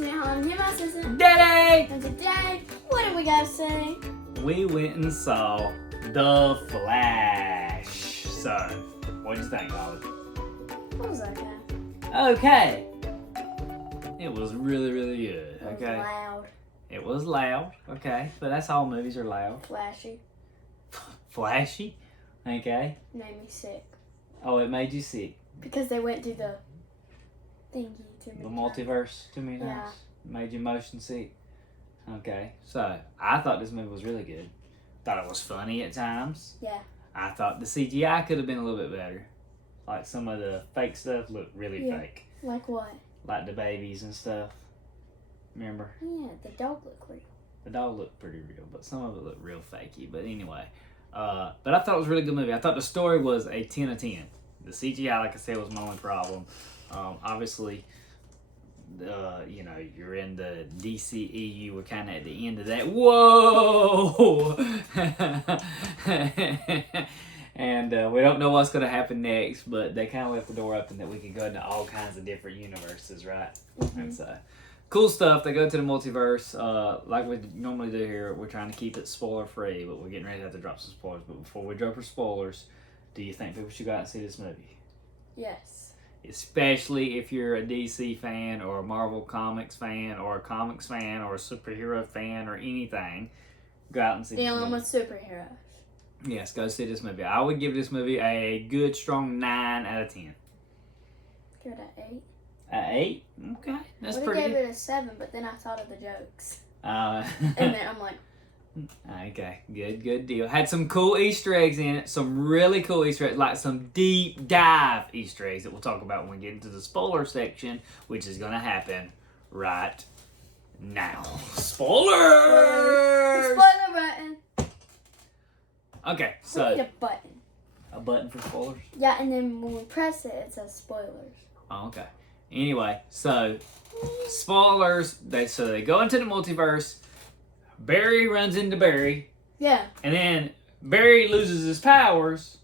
to me, Hollyn. Here, my sister. Daddy! And today, what do we got to say? We went and saw The Flash. So, what do you think, Hollyn? What was that guy? Okay. It was really, really good. It was Okay. loud. It was loud. Okay. But that's all movies are loud. Flashy. Flashy. Okay. Made me sick. Oh, it made you sick. Because they went through the thingy too many The times. multiverse too many times. Yeah. Made you motion sick. Okay. So, I thought this movie was really good. Thought it was funny at times. Yeah. I thought the CGI could have been a little bit better. Like some of the fake stuff looked really Yeah. fake. Like what? Like the babies and stuff. Remember? Yeah, the dog looked real. The dog looked pretty real, but some of it looked real fakey. But anyway. But I thought it was a really good movie. I thought the story was a 10 of 10. The CGI, like I said, was my only problem. Obviously, you know, you're in the DCEU. We're kind of at the end of that. Whoa! And we don't know what's going to happen next, but they kind of left the door open that we can go into all kinds of different universes, right? Mm-hmm. And so, cool stuff. They go to the multiverse. Like we normally do here, we're trying to keep it spoiler-free, but we're getting ready to have to drop some spoilers. But before we drop our spoilers, do you think people should go out and see this movie? Yes. Especially if you're a DC fan or a Marvel Comics fan or a comics fan or a superhero fan or anything. Go out and see this Dealing movie. with superheroes. Yes, go see this movie. I would give this movie a good, strong 9 out of 10. Give it an 8. A 8? Okay, that's I would pretty have good. gave it a 7, but then I thought of the jokes. And And then I'm like, okay, good deal. Had some cool Easter eggs in it. Some really cool Easter eggs, like some deep dive Easter eggs that we'll talk about when we get into the spoiler section, which is going to happen right now. Spoilers! spoiler button. Okay, We need so a button. a button for spoilers? Yeah, and then when we press it, it says spoilers. Oh, okay. Anyway, so spoilers. They go into the multiverse. Barry runs into Barry. Yeah. And then Barry loses his powers,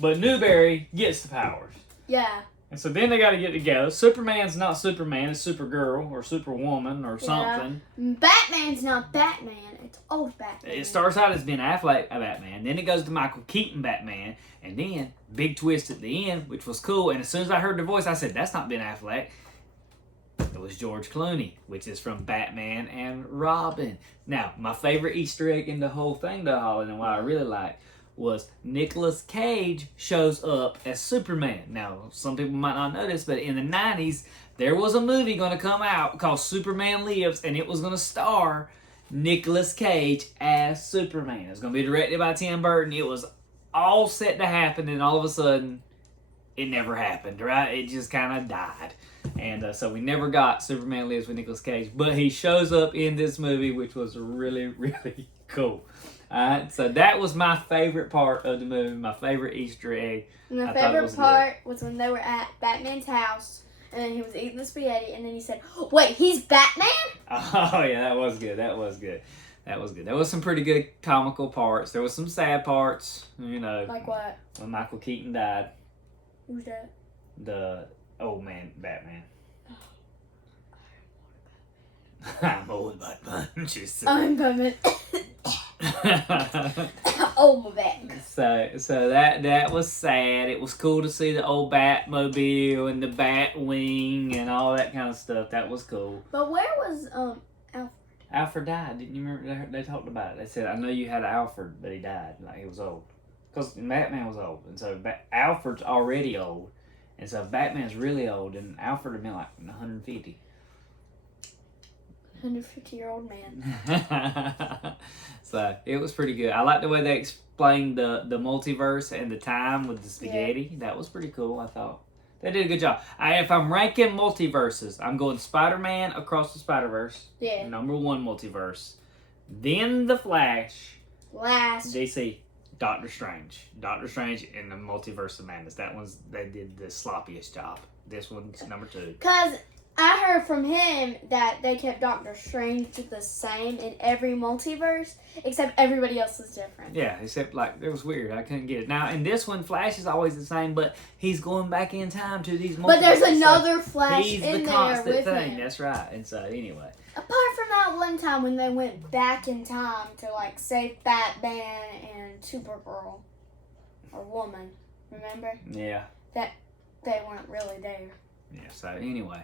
but new Barry gets the powers. Yeah. And so then they got to get together. Superman's not Superman, it's Supergirl or Superwoman or something. Yeah. Batman's not Batman, it's old Batman. It starts out as Ben Affleck Batman, then it goes to Michael Keaton Batman, and then big twist at the end, which was cool. And as soon as I heard the voice, I said, "That's not Ben Affleck." It was George Clooney, which is from Batman and Robin. Now, my favorite Easter egg in the whole thing, though, Hollyn, and what I really liked was Nicolas Cage shows up as Superman. Now, some people might not know this, but in the 90s, there was a movie going to come out called Superman Lives, and it was going to star Nicolas Cage as Superman. It was going to be directed by Tim Burton. It was all set to happen, and all of a sudden, it never happened, right? It just kind of died. And so we never got Superman Lives with Nicolas Cage, but he shows up in this movie, which was really, really cool. Alright, so that was my favorite part of the movie, my favorite Easter egg. And my I thought it favorite was part was when they were at Batman's house, and then he was eating the spaghetti, and then he said, "Wait, he's Batman?" Oh yeah, that was good. That was good. There was some pretty good comical parts. There was some sad parts, you know. Like what? When Michael Keaton died. Who's that? The old man Batman. I'm old Batman. She said. I'm Batman. Oh, my back. So that was sad. It was cool to see the old Batmobile and the Batwing and all that kind of stuff. That was cool. But where was Alfred? Alfred died. Didn't you remember? They talked about it. They said, "I know you had Alfred, but he died. Like he was old, because Batman was old, and so Alfred's already old, and so if Batman's really old, and Alfred would have been like 150." 150-year-old man. So it was pretty good. I like the way they explained the multiverse and the time with the spaghetti. Yeah. That was pretty cool, I thought. They did a good job. If I'm ranking multiverses, I'm going Spider-Man Across the Spider-Verse. Yeah. Number 1 multiverse. Then The Flash. Last. DC. Doctor Strange. Doctor Strange and the Multiverse of Madness. They did the sloppiest job. This one's number 2. Because I heard from him that they kept Doctor Strange the same in every multiverse, except everybody else was different. Yeah, except like it was weird. I couldn't get it. Now in this one, Flash is always the same, but he's going back in time to these multiverses. But there's another Flash he's in the there constant with thing. him. That's right. And so anyway. Apart from that one time when they went back in time to like save Batman and Supergirl or Woman, remember? Yeah. That they weren't really there. Yeah. So anyway.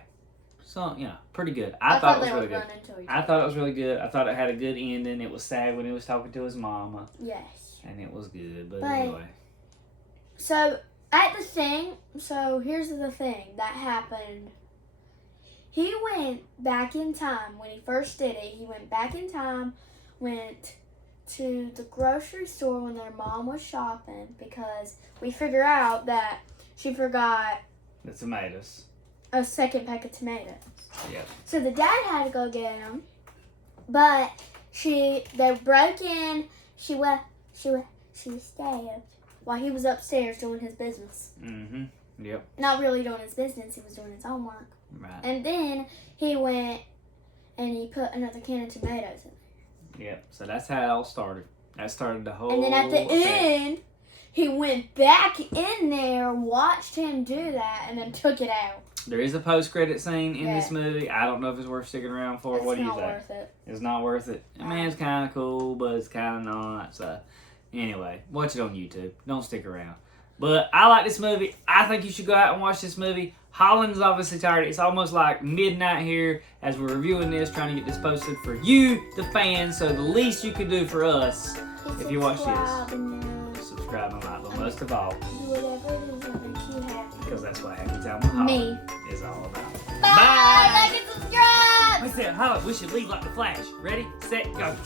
So, pretty good. I thought it was really good. I thought it was really good. I thought it had a good ending. It was sad when he was talking to his mama. Yes. And it was good. But anyway. So, here's the thing that happened. He went back in time when he first did it. He went back in time, went to the grocery store when their mom was shopping because we figure out that she forgot the tomatoes. A second pack of tomatoes. Yep. So the dad had to go get them, but they broke in. She was stabbed while he was upstairs doing his business. Mm-hmm. Yep. Not really doing his business. He was doing his homework. Right. And then he went and he put another can of tomatoes in there. Yep. So that's how it all started. That started the whole. And then at the end, he went back in there, watched him do that, and then took it out. There is a post-credit scene in this movie. I don't know if it's worth sticking around for. What do you think? It's not worth it. It's not worth it. I mean, it's kind of cool, but it's kind of not. So, anyway, watch it on YouTube. Don't stick around. But I like this movie. I think you should go out and watch this movie. Hollyn's obviously tired. It's almost like midnight here as we're reviewing this, trying to get this posted for you, the fans. So the least you could do for us, if you watch this, subscribe and like. But most of all, do whatever it is that makes you happy. Because that's what Happy Time with Hollyn is all about. Bye! Like and subscribe! What's that? Hollyn, we should leave like the Flash. Ready, set, go.